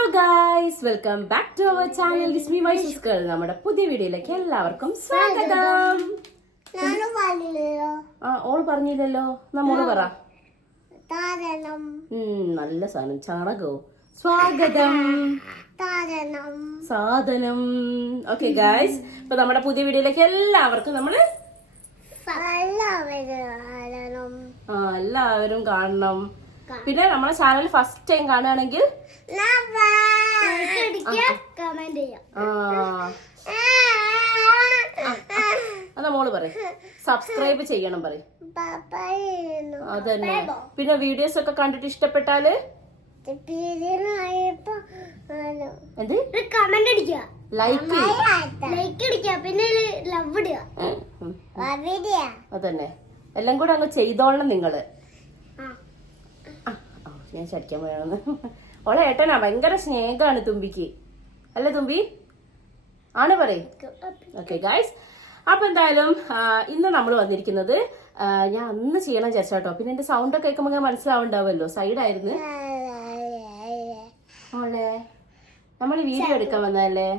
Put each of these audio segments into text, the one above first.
Hello guys, welcome back to our channel ഡിസ്മി വൈസസ് girl. നമ്മുടെ പുതിയ വീഡിയോയിലേക്ക് എല്ലാവർക്കും സ്വാഗതം. ഓള് പറഞ്ഞില്ലല്ലോ, നമ്മോട് പറ. നല്ല സാധനം, ചാണകവും. സ്വാഗതം സാധനം. ഓക്കെ ഗായ്സ്, ഇപ്പൊ നമ്മുടെ പുതിയ വീഡിയോയിലേക്ക് എല്ലാവർക്കും നമ്മള് എല്ലാവരും കാണണം. പിന്നെ നമ്മളെ ചാനൽ ഫസ്റ്റ് ടൈം കാണുകയാണെങ്കിൽ അതാ മോള് പറയും, സബ്സ്ക്രൈബ് ചെയ്യണം പറയും. അതന്നെ. പിന്നെ വീഡിയോസ് ഒക്കെ കണ്ടിട്ട് ഇഷ്ടപ്പെട്ടാല് ലൈക്ക് അതന്നെ. എല്ലാം കൂടെ അങ്ങ് ചെയ്തോളണം നിങ്ങള്. ഞാൻ ചടിക്കാൻ പോയാണെന്ന്. ഓളെ ഏട്ടനാ ഭയങ്കര സ്നേഹമാണ് തുമ്പിക്ക്, അല്ലേ തുമ്പി? ആണ് പറയും. ഓക്കെ ഗായ്സ്, അപ്പൊ എന്തായാലും ഇന്ന് നമ്മൾ വന്നിരിക്കുന്നത് ഞാൻ അന്ന് ചെയ്യണം വിചാരിച്ചാട്ടോ. പിന്നെ എന്റെ സൗണ്ട് ഒക്കെ കേൾക്കുമ്പോൾ മനസ്സിലാവുണ്ടാവുമല്ലോ, സൈഡായിരുന്നു. ഓളെ നമ്മൾ വീഡിയോ എടുക്കാൻ വന്നതല്ലേ.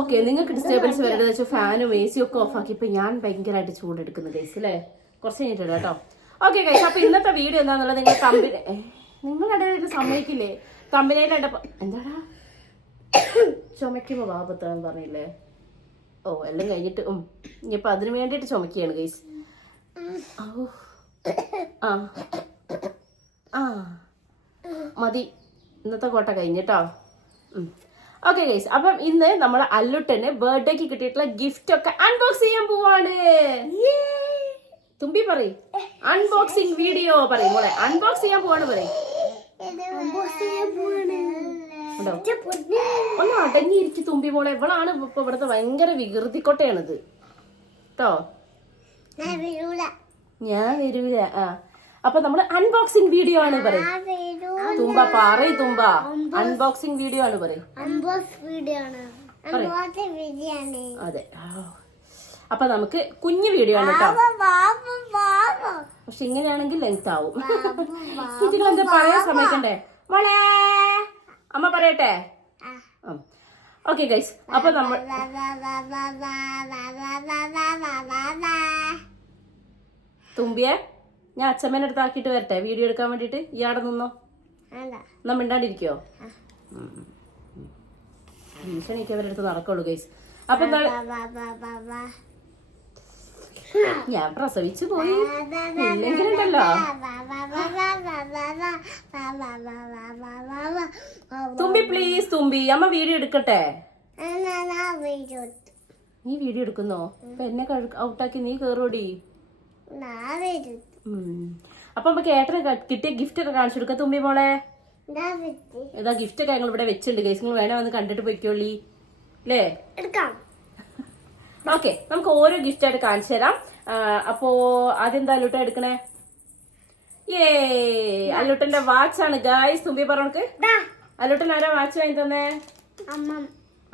ഓക്കെ, നിങ്ങൾക്ക് ഡിസ്റ്റർബൻസ് വരരുത് വെച്ചാൽ ഫാനും എ സി ഒക്കെ ഓഫ് ആക്കി. ഇപ്പൊ ഞാൻ ഭയങ്കരമായിട്ട് ചൂടെടുക്കുന്നു ഗൈസ് അല്ലേ. കുറച്ച് കഴിഞ്ഞിട്ടുണ്ട് കേട്ടോ. ഓക്കെ ഗൈസ്, അപ്പൊ ഇന്നത്തെ വീഡിയോ എന്താന്നുള്ളത് നിങ്ങളുടെ സമ്മതിക്കില്ലേ? കമ്പനിയിലെ എന്താടാ ചുമക്കുമ്പോ ബാബത്താന്ന് പറഞ്ഞില്ലേ? ഓ, എല്ലാം കഴിഞ്ഞിട്ട് ഇനിയിപ്പൊ അതിന് വേണ്ടിട്ട് ചുമക്കുകയാണ് ഗൈസ്. മതി, ഇന്നത്തെ കോട്ട കഴിഞ്ഞിട്ടോ. ഓക്കെ ഗൈസ്, അപ്പം ഇന്ന് നമ്മൾ അല്ലുട്ടന് ബർത്ത്ഡേക്ക് കിട്ടിയിട്ടുള്ള ഗിഫ്റ്റ് ഒക്കെ അൺബോക്സ് ചെയ്യാൻ പോവാണ്. തുമ്പി പറയും, അൺബോക്സിംഗ് വീഡിയോ പറയും മോളെ. അൺബോക്സ് ചെയ്യാൻ പോവാണ് പറയും. ഒന്ന് അടങ്ങിയിരിക്കും തുമ്പി മോളെ. ഇവളാണ് ഇപ്പൊ ഇവിടുത്തെ ഭയങ്കര വികൃതിക്കൊട്ടയാണിത് കേട്ടോ. ഞാൻ വരൂല. അപ്പൊ നമ്മള് അൺബോക്സിംഗ് വീഡിയോ ആണ് പറയും. തുമ്പ പറയും, തുമ്പ അൺബോക്സിംഗ് വീഡിയോ ആണ് പറയും. അതെ, അപ്പൊ നമുക്ക് കുഞ്ഞു വീഡിയോ ആണ് കേട്ടോ. പക്ഷെ ഇങ്ങനെയാണെങ്കിൽ ലെങ്ത് ആവും. ഇതിലെന്താ പറയാൻ സമ്മതിക്കണ്ടേ മോളെ? അമ്മ പറയട്ടെ. ഓക്കെ ഗൈസ്, അപ്പൊ നമ്മൾ തുമ്പിയെ ഞാൻ അച്ഛമ്മേനെ അടുത്ത് ആക്കിയിട്ട് വരട്ടെ വീഡിയോ എടുക്കാൻ വേണ്ടിട്ട്. ഇയാടെ നിന്നോ, എന്നാ മിണ്ടാണ്ടിരിക്കോ? ഭീഷണിക്ക് അവരുടെ അടുത്ത് നടക്കുള്ളൂ ഗൈസ്. അപ്പൊ എന്താണ്, ഞാൻ പ്രസവിച്ചു പോയി ഇല്ലെങ്കിലുണ്ടല്ലോ. തുമ്പി പ്ലീസ്, തുമ്പി അമ്മ വീഡിയോ എടുക്കട്ടെ. നീ വീഡിയോ എടുക്കുന്നോ? അപ്പൊ എന്നെ ഔട്ടാക്കി നീ കേറോടി. അപ്പൊ നമുക്ക് ഏട്ടനെ കിട്ടിയ ഗിഫ്റ്റ് ഒക്കെ കാണിച്ചു കൊടുക്ക തുമ്പി മോളെ. ഇതാ ഗിഫ്റ്റ് ഒക്കെ ഞങ്ങൾ ഇവിടെ വെച്ചിട്ടുണ്ട് ഗൈസ്, നിങ്ങൾ വേണേ വന്ന് കണ്ടിട്ട് പോയിക്കോളി അല്ലേ. ഓക്കെ, നമുക്ക് ഓരോ ഗിഫ്റ്റ് ആയിട്ട് കാണിച്ചു തരാം. അപ്പോ ആദ്യം എന്താ അല്ലൂട്ട എടുക്കണേ? അല്ലൂട്ടന്റെ വാച്ചാണ് ഗായ്സ്. തുമ്പി പറഞ്ഞോക്ക്, അല്ലൂട്ടൻ ആരാ വാച്ച് വാങ്ങി തന്നെ?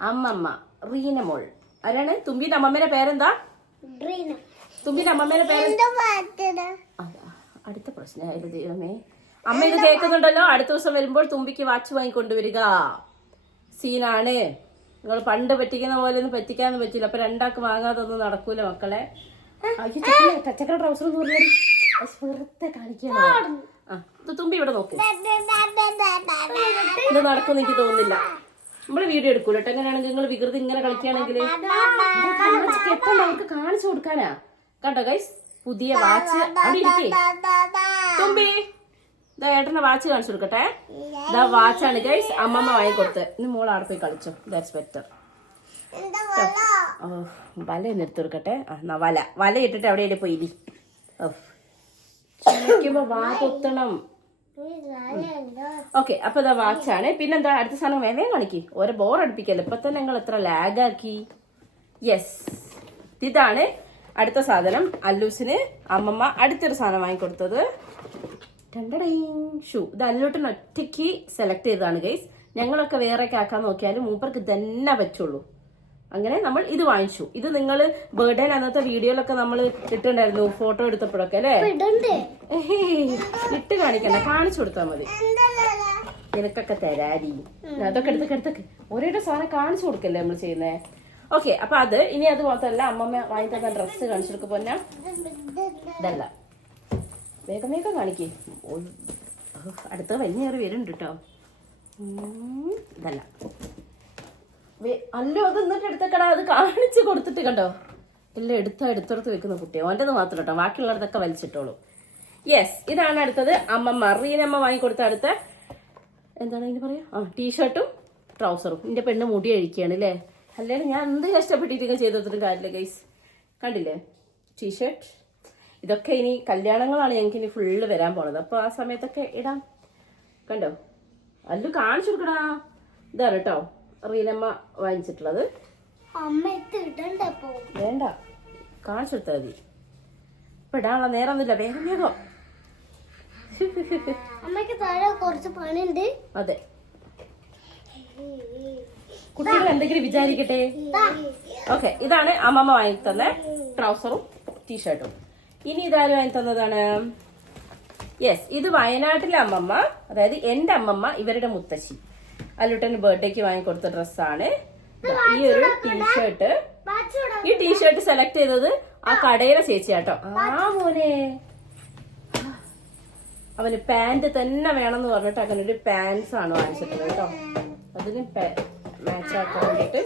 അമ്മമ്മ റീന മോൾ. ആരാണ് തുമ്പിന്റെ അമ്മമ്മേന്റെ പേരെന്താ? തുമ്പിന്റെ അമ്മമ്മേന്റെ പേര് അടുത്ത പ്രശ്നമായത് ദൈവമേ. അമ്മ ഇത് കേൾക്കുന്നുണ്ടല്ലോ. അടുത്ത ദിവസം വരുമ്പോൾ തുമ്പിക്ക് വാച്ച് വാങ്ങിക്കൊണ്ടുവരിക. സീനാണ്. നിങ്ങൾ പണ്ട് പറ്റിക്കുന്ന പോലെ ഒന്നും പറ്റിക്കാനൊന്നും പറ്റില്ല. അപ്പൊ രണ്ടാൾക്ക് വാങ്ങാതൊന്നും നടക്കൂല മക്കളെ. പച്ചക്കറി ട്രൗസർ വെറുതെ കാണിക്കണം. തുമ്പി ഇവിടെ നോക്ക്, ഇത് നടക്കും എനിക്ക് തോന്നുന്നില്ല. നമ്മള് വീഡിയോ എടുക്കൂല കേട്ടോ. എങ്ങനെയാണെങ്കിൽ നിങ്ങൾ വികൃതി ഇങ്ങനെ കളിക്കുകയാണെങ്കിൽ നമുക്ക് കാണിച്ചു കൊടുക്കാനാ. കണ്ടോ ഗൈസ്, പുതിയ വാച്ച് അവിടെ ഇരിക്കേ. തുമ്പി ഇതാ ഏട്ടന്റെ വാച്ച് കാണിച്ചു കൊടുക്കട്ടെ. ഇതാ വാച്ചാണ് ഗൈസ്, അമ്മമ്മ വാങ്ങിക്കൊടുത്ത്. ഇന്ന് മോൾ അവിടെ പോയി കളിച്ചോ, ദാറ്റ്സ് ബെറ്റർ. വല ഒന്ന് എടുത്തു കൊടുക്കട്ടെ. വല ഇട്ടിട്ട് എവിടെയല്ലേ പോയില്ലേ. ചുമക്കുമ്പോ വാ കൊത്തണം. ഓക്കെ, അപ്പൊ ഇതാ വാച്ചാണ്. പിന്നെന്താ അടുത്ത സാധനം? വേഗം കാണിക്ക്, ഓരോ ബോർ അടുപ്പിക്കല്ലോ. ഇപ്പൊ തന്നെ നിങ്ങൾ എത്ര ലാഗാക്കി. യെസ്, ഇതാണ് അടുത്ത സാധനം. അല്ലൂസിന് അമ്മമ്മ അടുത്തൊരു സാധനം വാങ്ങിക്കൊടുത്തത്. ഷൂ. ഇത് അല്ലൂട്ടൻ ഒറ്റയ്ക്ക് സെലക്ട് ചെയ്തതാണ് ഗൈസ്. ഞങ്ങളൊക്കെ വേറെ ആക്കാൻ നോക്കിയാലും മൂപ്പർക്ക് തന്നെ പറ്റുള്ളൂ. അങ്ങനെ നമ്മൾ ഇത് വാങ്ങിച്ചു. ഇത് നിങ്ങൾ ബർത്ത്ഡേ അന്നത്തെ വീഡിയോയിലൊക്കെ നമ്മൾ ഇട്ടുണ്ടായിരുന്നു, ഫോട്ടോ എടുത്തപ്പോഴൊക്കെ അല്ലേ. ഇട്ട് കാണിക്കണ്ട, കാണിച്ചു കൊടുത്താൽ മതി. നിനക്കൊക്കെ തരാരി. അതൊക്കെ എടുത്തൊക്കെ ഓരോരോ സാധനം കാണിച്ചു കൊടുക്കല്ലേ നമ്മൾ ചെയ്യുന്നേ. ഓക്കെ, അപ്പൊ അത് ഇനി അത് മാത്രമല്ല, അമ്മമ്മ വാങ്ങി തന്ന ഡ്രസ്സ് കാണിച്ചു കൊടുക്കും. പൊന്ന ഇതല്ല, വേഗം വേഗം കാണിക്കേ. അടുത്ത വലിഞ്ഞേറി വരുന്നുണ്ട് കേട്ടോ. ഇതല്ല അല്ലോ, അത് എന്നിട്ട് എടുത്തക്കടാ. അത് കാണിച്ചു കൊടുത്തിട്ട് കണ്ടോ, എല്ലാം എടുത്തെടുത്ത് വെക്കുന്ന കുട്ടിയോ. അവൻ്റെത് മാത്രം കേട്ടോ, ബാക്കിയുള്ളതൊക്കെ വലിച്ചിട്ടോളൂ. യെസ്, ഇതാണ് അടുത്തത്. അമ്മമ്മ റീനമ്മ വാങ്ങിക്കൊടുത്ത അടുത്ത എന്താണ് ഇതിന് പറയാ, ടീഷർട്ടും ട്രൗസറും. എന്റെ പെണ്ണ് മുടി അഴിക്കുകയാണ് അല്ലേ. അല്ലെങ്കിൽ ഞാൻ എന്ത് കഷ്ടപ്പെട്ടിട്ട് ചെയ്തിട്ടും കാര്യമില്ല ഗൈസ്. കണ്ടില്ലേ ടീഷർട്ട്. ഇതൊക്കെ ഇനി കല്യാണങ്ങളാണ് ഞങ്ങൾക്ക് ഇനി ഫുള്ള് വരാൻ പോണത്. അപ്പൊ ആ സമയത്തൊക്കെ ഇടാം. കണ്ടോ, അല്ലു കാണിച്ചു കൊടുക്കടാ. ഇതാണ് കേട്ടോ റീനമ്മ വാങ്ങിച്ചിട്ടുള്ളത്. വേണ്ട, കാണിച്ചു കൊടുത്താൽ മതി. ഇപ്പൊ ഇടാനുള്ള നേരമൊന്നുമില്ല. വേഗം വേഗം. അതെ, കുട്ടികൾ എന്തെങ്കിലും വിചാരിക്കട്ടെ. ഓക്കെ, ഇതാണ് അമ്മമ്മ വാങ്ങി തന്നെ ട്രൗസറും ടീഷർട്ടും. ഇനി ഇതാരും വാങ്ങി തന്നതാണ്. യെസ്, ഇത് വയനാട്ടിലെ അമ്മമ്മ, അതായത് എന്റെ അമ്മമ്മ, ഇവരുടെ മുത്തശ്ശി അല്ലുട്ടന് ബർത്ത്ഡേക്ക് വാങ്ങിക്കൊടുത്ത ഡ്രസ്സാണ് ഈ ഒരു ടീഷർട്ട്. ഈ ടീഷർട്ട് സെലക്ട് ചെയ്തത് ആ കടയിലെ ചേച്ചിയാട്ടോ. മോനെ, അവന് പാന്റ് തന്നെ വേണമെന്ന് പറഞ്ഞിട്ട് അങ്ങനെ ഒരു പാൻസ് ആണ് വാങ്ങിച്ചിട്ടുള്ളത് കേട്ടോ. അതിന് മാച്ച് ആക്കാൻ വേണ്ടിട്ട്.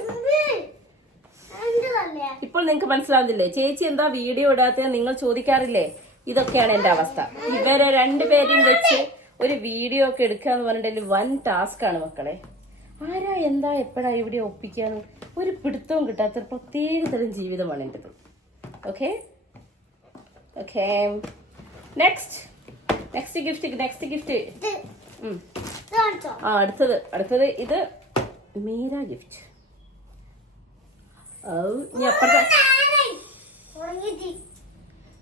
ഇപ്പോൾ നിങ്ങൾക്ക് മനസ്സിലാവുന്നില്ലേ ചേച്ചി എന്താ വീഡിയോ ഇടാത്ത നിങ്ങൾ ചോദിക്കാറില്ലേ? ഇതൊക്കെയാണ് എന്റെ അവസ്ഥ. ഇവരെ രണ്ടുപേരെയും വെച്ച് ഒരു വീഡിയോ ഒക്കെ എടുക്കുക എന്ന് പറഞ്ഞിട്ടുണ്ടെങ്കിൽ വൻ ടാസ്ക് ആണ് മക്കളെ. ആരാ എന്താ എപ്പോഴാ ഇവിടെ ഒപ്പിക്കാനും ഒരു പിടുത്തവും കിട്ടാത്ത പ്രത്യേക തരം ജീവിതമാണ് എന്റേത്. Okay okay, next gift. അടുത്തത് ഇത് മീര ഗിഫ്റ്റ്.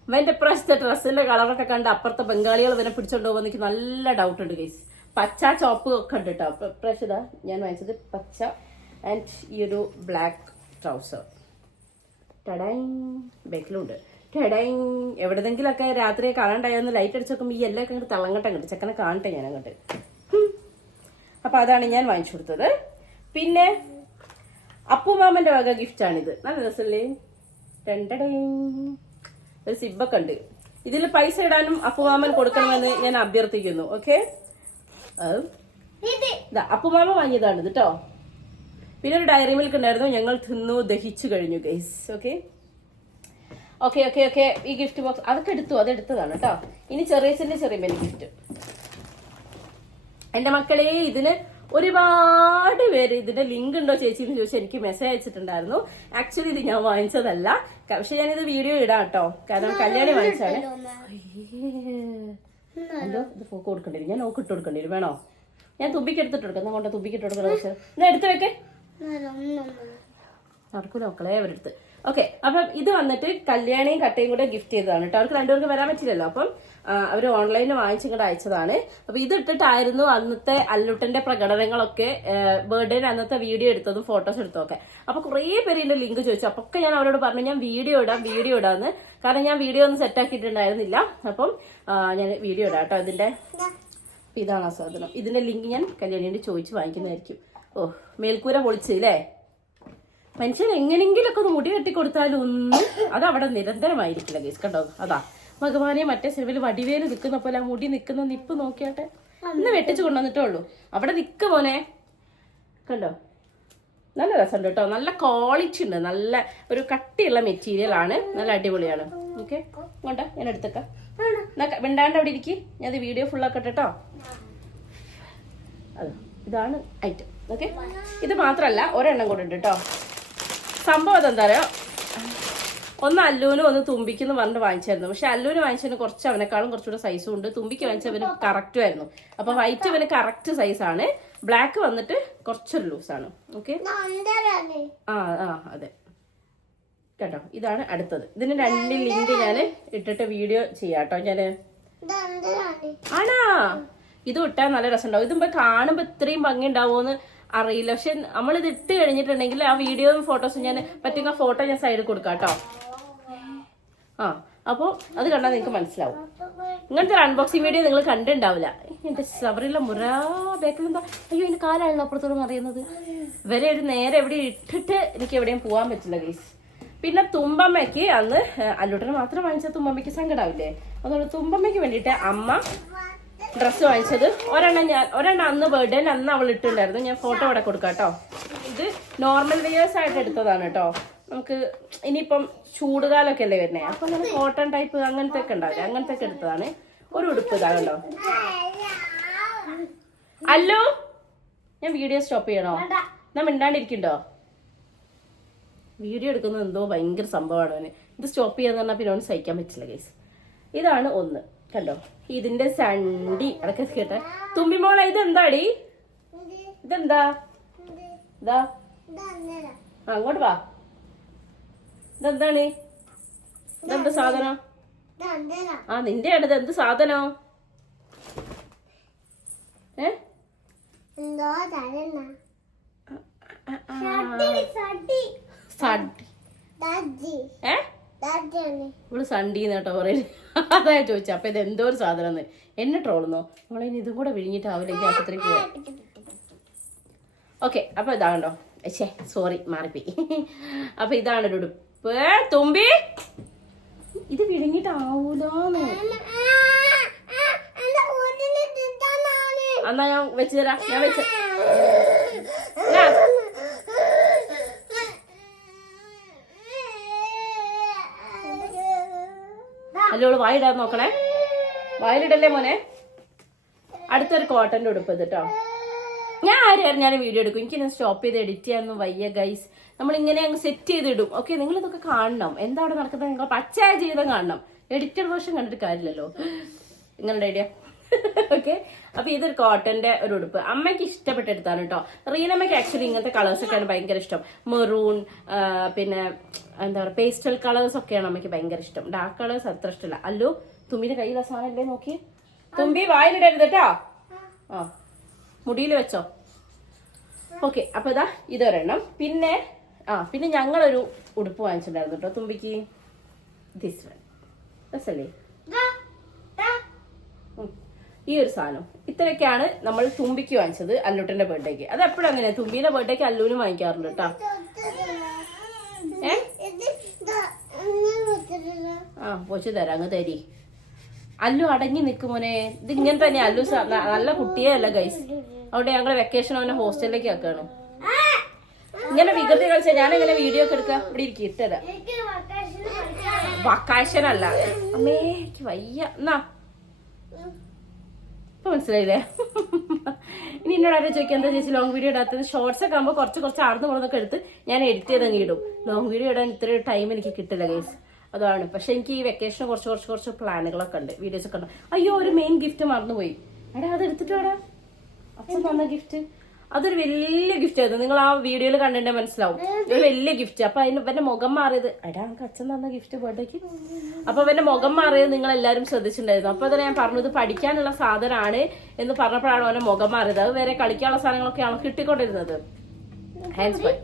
ഇവന്റെ പ്രാവശ്യത്തെ ഡ്രസ്സിന്റെ കളറൊക്കെ കണ്ട് അപ്പുറത്തെ ബംഗാളികൾ ഇവനെ പിടിച്ചോണ്ട് പോകുമ്പോൾ എനിക്ക് നല്ല ഡൗട്ട് ഉണ്ട് ഗൈസ്. പച്ച ചോപ്പ് ഒക്കെ ഉണ്ട് കേട്ടോ. പ്രാവശ്യം ഇതാ ഞാൻ വാങ്ങിച്ചത് പച്ച ആൻഡ് ഈ ഒരു ബ്ലാക്ക് ട്രൗസർ. ടടൈ, ബാക്കിലുണ്ട്. ടടൈ, എവിടെതെങ്കിലൊക്കെ രാത്രി കാണണ്ടായോന്ന് ലൈറ്റ് അടിച്ച് നോക്കുമ്പോൾ ഈ എല്ലാം അങ്ങോട്ട് തളങ്ങട്ടെ, അങ്ങോട്ട് ചെക്കനെ കാണട്ടെ ഞാൻ അങ്ങോട്ട്. അപ്പൊ അതാണ് ഞാൻ വാങ്ങിച്ചു കൊടുത്തത്. പിന്നെ അപ്പുമാമന്റെ വക ഗിഫ്റ്റ് ആണിത്. നല്ല രസമല്ലേ? ഒരു സിബൊക്കെ ഉണ്ട്. ഇതിൽ പൈസ ഇടാനും അപ്പുമാമൻ കൊടുക്കണമെന്ന് ഞാൻ അഭ്യർത്ഥിക്കുന്നു. ഓക്കെ, അപ്പുമാമ വാങ്ങിയതാണ് ഇത് കേട്ടോ. പിന്നെ ഒരു ഡയറി മിൽക്ക് ഉണ്ടായിരുന്നു, ഞങ്ങൾ തിന്നു ദഹിച്ചു കഴിഞ്ഞു guys. Okay okay okay okay, ഈ ഗിഫ്റ്റ് ബോക്സ് അതൊക്കെ അതെടുത്തതാണ് കേട്ടോ. ഇനി ചെറിയ മെനി ഗിഫ്റ്റ്. എന്റെ മക്കളെ, ഇതിന് ഒരുപാട് പേര് ഇതിന്റെ ലിങ്ക് ഉണ്ടോ ചേച്ചി എന്ന് ചോദിച്ചാൽ എനിക്ക് മെസ്സേജ് അയച്ചിട്ടുണ്ടായിരുന്നു. ആക്ച്വലി ഇത് ഞാൻ വാങ്ങിച്ചതല്ല, പക്ഷെ ഞാനിത് വീഡിയോ ഇടാം കേട്ടോ. കാരണം കല്യാണി വാങ്ങിച്ചാണ്. എന്തോ ഇത് ഫോക്ക് കൊടുക്കേണ്ടി വരും, ഞാൻ നോക്ക് ഇട്ട് കൊടുക്കേണ്ടി വരും. വേണോ? ഞാൻ തുമ്പിക്ക് എടുത്തിട്ട് കൊടുക്കാം. എന്നാ തുമ്പിക്കിട്ട് കൊടുക്കണം. എന്നാ എടുത്ത് വെക്കേ, നടക്കൂല മക്കളെ അവരെടുത്ത്. ഓക്കെ, അപ്പം ഇത് വന്നിട്ട് കല്യാണിയും കട്ടയും കൂടെ ഗിഫ്റ്റ് ചെയ്തതാണ് കേട്ടോ. അവർക്ക് രണ്ടുപേർക്ക് വരാൻ പറ്റില്ലല്ലോ. അപ്പം അവർ ഓൺലൈനിൽ വാങ്ങിച്ചിങ്ങോട്ട് അയച്ചതാണ്. അപ്പൊ ഇത് ഇട്ടിട്ടായിരുന്നു അന്നത്തെ അല്ലുട്ടന്റെ പ്രകടനങ്ങളൊക്കെ, ബർത്ത്ഡേന് അന്നത്തെ വീഡിയോ എടുത്തതും ഫോട്ടോസ് എടുത്തതൊക്കെ. അപ്പൊ കുറെ പേര് ഇതിന്റെ ലിങ്ക് ചോദിച്ചു. അപ്പൊക്കെ ഞാൻ അവരോട് പറഞ്ഞു ഞാൻ വീഡിയോ ഇടാന്ന്. കാരണം ഞാൻ വീഡിയോ ഒന്നും സെറ്റ് ആക്കിയിട്ടുണ്ടായിരുന്നില്ല. അപ്പം ഞാൻ വീഡിയോ ഇടാം കേട്ടോ ഇതിന്റെ. ഇതാണ് ആ സാധനം. ഇതിന്റെ ലിങ്ക് ഞാൻ കല്യാണിയോട് ചോദിച്ചു വാങ്ങിക്കുന്നതായിരിക്കും. ഓ, മേൽക്കൂര പൊളിച്ചില്ലേ? മനുഷ്യൻ എങ്ങനെങ്കിലൊക്കെ ഒന്ന് മുടി കെട്ടി കൊടുത്താലും ഒന്നും അത് അവിടെ നിരന്തരമായിരിക്കില്ല ഗൈസ്. കണ്ടോ, അതാ ഭഗവാനെ മറ്റേ സിനിമയിൽ വടിവേല് നിൽക്കുന്ന പോലെ ആ മുടി നിൽക്കുന്ന നിപ്പ് നോക്കിയാട്ടെ. ഒന്ന് വെട്ടിച്ചു കൊണ്ടുവന്നിട്ടേ ഉള്ളൂ. അവിടെ നിൽക്ക് മോനെ. കണ്ടോ, നല്ല രസമുണ്ട് കേട്ടോ. നല്ല ക്വാളിറ്റി ഉണ്ട്. നല്ല ഒരു കട്ടിയുള്ള മെറ്റീരിയൽ ആണ്. നല്ല അടിപൊളിയാണ്. ഓക്കെ, വേണ്ട ഞാൻ എടുത്തേക്കാം. മിണ്ടാണ്ട് അവിടെ ഇരിക്കും. ഞാൻ അത് വീഡിയോ ഫുള്ളാക്കട്ടെ കേട്ടോ. അതെ, ഇതാണ് ഐറ്റം. ഓക്കെ, ഇത് മാത്രമല്ല ഒരെണ്ണം കൂടെ ഉണ്ട് കേട്ടോ. സംഭവം അതെന്താ അറിയോ, ഒന്ന് അല്ലൂനും ഒന്ന് തുമ്പിക്കെന്ന് പറഞ്ഞിട്ട് വാങ്ങിച്ചായിരുന്നു. പക്ഷെ അല്ലൂന് വാങ്ങിച്ചതിന് കുറച്ച് അവനെക്കാളും കുറച്ചുകൂടെ സൈസും ഉണ്ട്. തുമ്പിക്ക് വാങ്ങിച്ചവന് കറക്റ്റും ആയിരുന്നു. അപ്പൊ വൈറ്റ് അവന് കറക്റ്റ് സൈസാണ്. ബ്ലാക്ക് വന്നിട്ട് കുറച്ചൊരു ലൂസാണ്. ഓക്കെ, അതെ കേട്ടോ. ഇതാണ് അടുത്തത്. ഇതിന് രണ്ട് ലിങ്ക് ഞാൻ ഇട്ടിട്ട് വീഡിയോ ചെയ്യാട്ടോ ഞാന്. ആണാ, ഇത് ഇട്ടാൽ നല്ല രസമുണ്ടാവും. ഇതുമ്പോ കാണുമ്പോ ഇത്രയും ഭംഗി ഉണ്ടാവുമെന്ന് അറിയില്ല. പക്ഷെ നമ്മളിത് ഇട്ട് കഴിഞ്ഞിട്ടുണ്ടെങ്കിൽ ആ വീഡിയോയും ഫോട്ടോസും ഞാൻ പറ്റുന്ന ഫോട്ടോ ഞാൻ സൈഡിൽ കൊടുക്കാം കേട്ടോ. അപ്പോൾ അത് കണ്ടാൽ നിങ്ങൾക്ക് മനസ്സിലാവും. ഇങ്ങനത്തെ ഒരു അൺബോക്സിങ് വീഡിയോ നിങ്ങൾ കണ്ടിട്ടുണ്ടാവില്ല. എന്റെ സബറിയുള്ള മുറാ ബേക്കിൽ എന്താ, അയ്യോ എന്റെ കാലാണല്ലോ അപ്പുറത്തോളം അറിയുന്നത്. ഇവരെ ഒരു നേരെ എവിടെ ഇട്ടിട്ട് എനിക്ക് എവിടെയും പോകാൻ പറ്റില്ല ഗൈസ്. പിന്നെ തുമ്പമ്മയ്ക്ക് അന്ന് അല്ലൂട്ടന് മാത്രം വാങ്ങിച്ച തുമ്പമ്മയ്ക്ക് സങ്കടാവില്ലേ, അതുകൊണ്ട് തുമ്പമ്മയ്ക്ക് വേണ്ടിയിട്ട് അമ്മ ഡ്രസ്സ് വാങ്ങിച്ചത് ഒരെണ്ണം അന്ന് ബർത്ത്ഡേ അന്ന് അവൾ ഇട്ടുണ്ടായിരുന്നു. ഞാൻ ഫോട്ടോ ഇവിടെ കൊടുക്കാം കേട്ടോ. ഇത് നോർമൽ വെയേഴ്സ് ആയിട്ട് എടുത്തതാണ് കേട്ടോ. നമുക്ക് ഇനിയിപ്പം ചൂടുകാലൊക്കെ അല്ലേ വരുന്നേ, അപ്പൊ അങ്ങനെ കോട്ടൺ ടൈപ്പ് അങ്ങനത്തെ ഒക്കെ ഉണ്ടാവില്ല, അങ്ങനത്തെ ഒക്കെ എടുത്തതാണ്. ഒരു ഉടുപ്പ് ഇതാകണ്ടോ. അല്ലോ ഞാൻ വീഡിയോ സ്റ്റോപ്പ് ചെയ്യണോ? ഞാൻ മിണ്ടാണ്ടിരിക്കണ്ടോ? വീഡിയോ എടുക്കുന്നത് എന്തോ ഭയങ്കര സംഭവമാണ് അവന്. ഇത് സ്റ്റോപ്പ് ചെയ്യാന്ന് പറഞ്ഞാൽ പിന്നെ അവന് സഹിക്കാൻ പറ്റില്ല ഗൈസ്. ഇതാണ് ഒന്ന് കണ്ടോ, ഇതിന്റെ സണ്ടി അടക്ക കേട്ടെ. തുമ്പിമോളെ ഇതെന്താടി, ഇതെന്താ? ഇതാ അങ്ങോട്ട് വാ. ഇതെന്താണ്? ഇതെന്ത് സാധനം? ആ നിന്റെ ആണ് ഇത്. എന്ത് സാധനോ? ഇവള് സണ്ടീന്ന് കേട്ടോ പറയുന്നത്. അതാ ചോദിച്ച. അപ്പൊ ഇത് എന്തോ ഒരു സാധനം എന്നെ ട്രോളുന്നോ? നമ്മളിനി ഇതും കൂടെ വിഴുങ്ങിട്ടാവില്ലെങ്കിൽ ആശുപത്രിക്ക് പോവാ. ഓക്കെ, അപ്പൊ ഇതാകണ്ടോ. ഛേ സോറി മാറിപ്പോയി. അപ്പൊ ഇതാണ് ഒരു ഉടുപ്പ്. തുമ്പി ഇത് വിഴുങ്ങിട്ടാവൂലോന്ന്. എന്നാ ഞാൻ വെച്ചു തരാം. ഞാൻ വെച്ച അല്ലോള് വായിടാൻ നോക്കണേ. വായിലിടല്ലേ മോനെ. അടുത്തൊരു കോട്ടന്റെ ഉടുപ്പ് കേട്ടോ. ഞാൻ ആരും വീഡിയോ എടുക്കും. എനിക്ക് സ്റ്റോപ്പ് ചെയ്ത് എഡിറ്റ് ചെയ്യാനൊന്നും വയ്യ ഗൈസ്. നമ്മൾ ഇങ്ങനെ അങ്ങ് സെറ്റ് ചെയ്തിടും. ഓക്കെ, നിങ്ങൾ ഇതൊക്കെ കാണണം. എന്താ അവിടെ നടക്കുന്നത് നിങ്ങൾ പച്ചയായ ജീവിതം കാണണം. എഡിറ്റഡ് വേർഷൻ കണ്ടിട്ട് കാര്യമില്ലല്ലോ. നിങ്ങളുടെ ഐഡിയ. ഓക്കെ, അപ്പൊ ഇതൊരു കോട്ടന്റെ ഒരു ഉടുപ്പ്. അമ്മയ്ക്ക് ഇഷ്ടപ്പെട്ടെടുത്താണ് കേട്ടോ. റീനമ്മയ്ക്ക് ആക്ച്വലി ഇങ്ങനത്തെ കളേഴ്സ് ഒക്കെയാണ് ഭയങ്കര ഇഷ്ടം. മെറൂൺ, പിന്നെ എന്താ പറയുക പേസ്റ്റൽ കളേഴ്സ് ഒക്കെയാണ് അമ്മയ്ക്ക് ഭയങ്കര ഇഷ്ടം. ഡാർക്ക് കളേഴ്സ് അത്ര ഇഷ്ടമല്ല. അല്ലോ തുമ്പിന്റെ കയ്യിൽ സാധനല്ലേ നോക്കി. തുമ്പി വായിലിടരുത് കേട്ടോ. ആ മുടിയിൽ വെച്ചോ. ഓക്കെ, അപ്പൊ ഇതാ ഇതൊരെണ്ണം. പിന്നെ ഞങ്ങളൊരു ഉടുപ്പ് വാങ്ങിച്ചിട്ടുണ്ടായിരുന്നു കേട്ടോ തുമ്പിക്ക്. ദിസ് വൺ രസല്ലേ ഈ ഒരു സാധനം. ഇത്രയൊക്കെയാണ് നമ്മൾ തുമ്പിക്ക് വാങ്ങിച്ചത് അല്ലൂട്ടന്റെ ബർത്ത്ഡേക്ക്. അത് എപ്പോഴും അങ്ങനെ തുമ്പിയുടെ ബർത്ത്ഡേക്ക് അല്ലൂനും വാങ്ങിക്കാറുണ്ട് കേട്ടോ. പോച്ചു തരാം അങ്ങ് തരി. അല്ലു അടങ്ങി നിക്കുമോനെ. ഇത് ഇങ്ങനെ തന്നെ അല്ലു നല്ല കുട്ടിയേ അല്ല ഗൈസ്. അവിടെ ഞങ്ങള് വെക്കേഷൻ അവനെ ഹോസ്റ്റലിലേക്ക് ആക്കാണ്. ഇങ്ങനെ വികൃതി കളിച്ചാൽ ഞാൻ എങ്ങനെ വീഡിയോ ഒക്കെ എടുക്കാം? ഇവിടെ ഇരിക്കും ഇട്ടരാ. വക്കാഷൻ അല്ല അമ്മേ, എനിക്ക് വയ്യ. എന്നാ ഇപ്പൊ മനസ്സിലായില്ലേ? ഇനി എന്നോട് ആരും ചോദിക്കാം എന്താ ചേച്ചി ലോങ് വീഡിയോ ഇടാത്തത്? ഷോർട്സ് ഒക്കെ ആകുമ്പോൾ കുറച്ച് ആർന്ന് പോകുന്നതൊക്കെ എടുത്ത് ഞാൻ എഡിറ്റ് ചെയ്തങ്ങ് ഇടും. ലോങ് വീഡിയോ ഇടാൻ ഇത്ര ടൈം എനിക്ക് കിട്ടില്ല ഗൈസ്. അതാണ്. പക്ഷെ എനിക്ക് ഈ വെക്കേഷന് കുറച്ച് പ്ലാനുകളൊക്കെ ഉണ്ട്, വീഡിയോസ് ഒക്കെ ഉണ്ട്. അയ്യോ ഒരു മെയിൻ ഗിഫ്റ്റ് മറന്നുപോയി. എടാ അത് എടുത്തിട്ടോടാ. അച്ഛൻ തന്ന ഗിഫ്റ്റ് അതൊരു വലിയ ഗിഫ്റ്റ് ആയിരുന്നു. നിങ്ങൾ ആ വീഡിയോയിൽ കണ്ടിട്ടേ മനസ്സിലാവും. ഒരു വലിയ ഗിഫ്റ്റ്. അപ്പൊ അതിന് ഇവന്റെ മുഖം മാറിയത്, എടാ നമുക്ക് അച്ഛൻ തന്ന ഗിഫ്റ്റ് ബർത്ത്ഡേക്ക്. അപ്പൊ ഇവന്റെ മുഖം മാറിയത് നിങ്ങൾ എല്ലാവരും ശ്രദ്ധിച്ചിട്ടുണ്ടായിരുന്നു. അപ്പൊ അതിനെ ഞാൻ പറഞ്ഞു ഇത് പഠിക്കാനുള്ള സാധനമാണ് എന്ന് പറഞ്ഞപ്പോഴാണ് അവന്റെ മുഖം മാറിയത്. അത് വേറെ കളിക്കാനുള്ള സാധനങ്ങളൊക്കെയാണ് കിട്ടിക്കൊണ്ടിരുന്നത്. Hands by.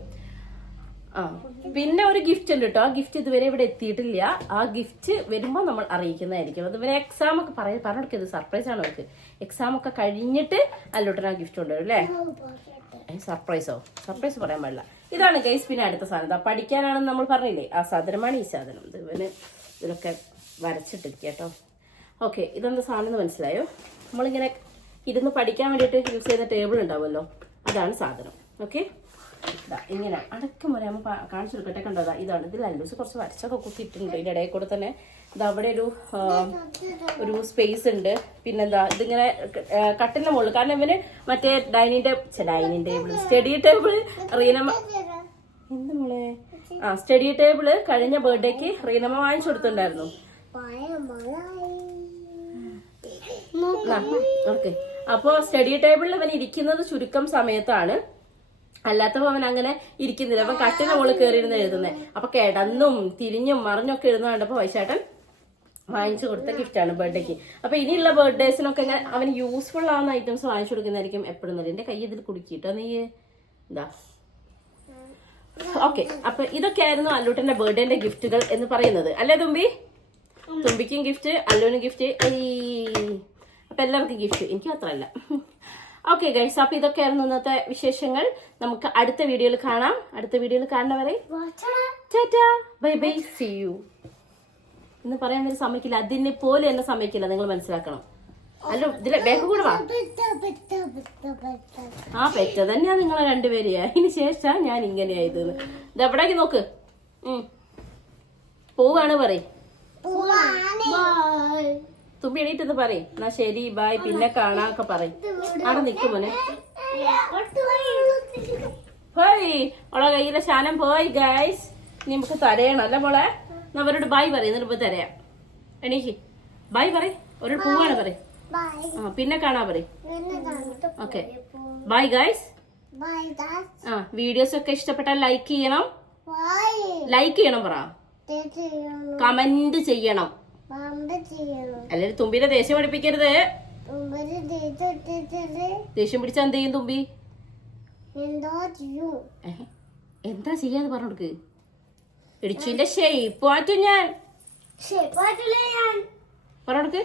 പിന്നെ ഒരു ഗിഫ്റ്റ് ഉണ്ട് കേട്ടോ. ആ ഗിഫ്റ്റ് ഇതുവരെ ഇവിടെ എത്തിയിട്ടില്ല. ആ ഗിഫ്റ്റ് വരുമ്പോൾ നമ്മൾ അറിയിക്കുന്നതായിരിക്കും. അതുവരെ എക്സാം ഒക്കെ പറഞ്ഞെടുക്കരുത്, സർപ്രൈസ് ആണ് അവർക്ക്. എക്സാം ഒക്കെ കഴിഞ്ഞിട്ട് അല്ലോട്ടൻ ആ ഗിഫ്റ്റ് കൊണ്ടുവരും അല്ലേ? സർപ്രൈസ് പറയാൻ പാടില്ല. ഇതാണ് ഗൈസ്. പിന്നെ അടുത്ത സാധനം പഠിക്കാനാണെന്ന് നമ്മൾ പറഞ്ഞില്ലേ, ആ സാധനമാണ് ഈ സാധനം. ഇതിലൊക്കെ വരച്ചിട്ടിരിക്കുക കേട്ടോ. ഓക്കെ, ഇതെന്താ സാധനം എന്ന് മനസ്സിലായോ? നമ്മളിങ്ങനെ ഇരുന്ന് പഠിക്കാൻ വേണ്ടിയിട്ട് യൂസ് ചെയ്യുന്ന ടേബിൾ ഉണ്ടാവുമല്ലോ, അതാണ് സാധനം. ഓക്കെ, ഇങ്ങനെ അടക്കം വരെ നമ്മൾ കാണിച്ചു കൊടുക്കട്ടെ. കണ്ടതാ ഇതാണ്. ഇതിൽ അല്ലൂസ് കുറച്ച് വരച്ചൊക്കെ കുത്തിയിട്ടുണ്ട്. ഇതിൻ്റെ ഇടയിൽ കൂടെ തന്നെ ഇത് അവിടെ ഒരു സ്പേസ് ഉണ്ട്. പിന്നെന്താ ഇതിങ്ങനെ കട്ടിലിന്റെ മുകളിൽ, കാരണം ഇവന് മറ്റേ dining table study table Reenamma എന്ത് മോളെ സ്റ്റഡി ടേബിള് കഴിഞ്ഞ ബർത്ത്ഡേക്ക് റീനമ്മ വാങ്ങിച്ചു കൊടുത്തിട്ടുണ്ടായിരുന്നു. ഓക്കെ, അപ്പൊ സ്റ്റഡി ടേബിളിൽ അവൻ ഇരിക്കുന്നത് ചുരുക്കം സമയത്താണ്. അല്ലാത്തപ്പോ അവൻ അങ്ങനെ ഇരിക്കുന്നില്ല. അപ്പൊ കട്ടിന്റെ മുകളിൽ കയറിയിരുന്ന് എഴുതുന്നത്. അപ്പൊ കിടന്നും തിരിഞ്ഞും മറിഞ്ഞൊക്കെ എഴുതുന്ന കണ്ടപ്പോ വൈശാട്ടൻ വാങ്ങിച്ചു കൊടുത്ത ഗിഫ്റ്റാണ് ബർത്ത്ഡേക്ക്. അപ്പൊ ഇനിയുള്ള ബർത്ത്ഡേസിനൊക്കെ അവന് യൂസ്ഫുൾ ആവുന്ന ഐറ്റംസ് വാങ്ങിച്ചു കൊടുക്കുന്നതായിരിക്കും എപ്പോഴും നല്ലത്. എന്റെ കൈ ഇതിൽ കുടുക്കിട്ടോ നീ എന്താ. ഓക്കെ, അപ്പൊ ഇതൊക്കെയായിരുന്നു അല്ലൂട്ടന്റെ ബർത്ത്ഡേന്റെ ഗിഫ്റ്റുകൾ എന്ന് പറയുന്നത് അല്ലേ തുമ്പി? തുമ്പിക്കും ഗിഫ്റ്റ്, അല്ലുവിനും ഗിഫ്റ്റ്. അപ്പൊ എല്ലാവർക്കും ഗിഫ്റ്റ്, എനിക്ക് മാത്രമല്ല. ഓക്കെ ഗൈസ്, അപ്പൊ ഇതൊക്കെയായിരുന്നു ഇന്നത്തെ വിശേഷങ്ങൾ. നമുക്ക് അടുത്ത വീഡിയോയിൽ കാണാം. അടുത്ത വീഡിയോയിൽ കാണുന്നവരെ tata, bye bye, see you. ഇന്ന് പറയാൻ വേണ്ടി സമ്മതിക്കില്ല, അതിനെ പോലെ എന്നെ സമ്മതിക്കില്ല, നിങ്ങൾ മനസ്സിലാക്കണം. അല്ല ഇതിലെ ബാഗ് കൂടെ വാ. ആ പെറ്റ തന്നെയാ നിങ്ങളെ രണ്ടുപേരെയാ. ഇതിന് ശേഷം ഞാൻ ഇങ്ങനെയായത്. ഇത് എവിടേക്ക് നോക്ക്. പോവാണ് പറയും. തുമ്പി എണീറ്റെന്ന് പറയും. എന്നാ ശരി, ബൈ, പിന്നെ കാണാക്കെ പറയും. അവിടെ നിൽക്കും മോനെ. പോയി ഓളെ കയ്യിലെ ശാനം പോയി ഗൈസ്. ഇനി നമുക്ക് തരയണം അല്ല മോളെ. അവരോട് ബൈ പറയും, എന്നിട്ട് പോയി തരയാം. എണീക്ക്, ബൈ പറയും. ഒരു പോവാണ് പറയും. പിന്നെ കാണാ പറയും. Okay, bye guys. വീഡിയോസ് ഒക്കെ ഇഷ്ടപ്പെട്ടാൽ ലൈക്ക് ചെയ്യണം. ലൈക്ക് ചെയ്യണം പറ. കമന്റ് ചെയ്യണം. അല്ലെങ്കിൽ തുമ്പിനെ ദേഷ്യം പഠിപ്പിക്കരുത്. ദേഷ്യം പിടിച്ചാ എന്ത് ചെയ്യും തുമ്പി? എന്താ ചെയ്യാന്ന് പറഞ്ഞു കൊടുക്ക്. ഇടിച്ചിന്റെ ഷേപ്പ് മാറ്റും ഞാൻ. പറഞ്ഞോടുക്ക്.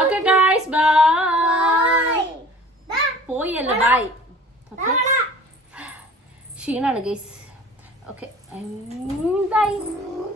Okay guys, bye. പോയല്ലോ, ബൈ. ക്ഷീണാണ് ഗൈസ്. Okay, by.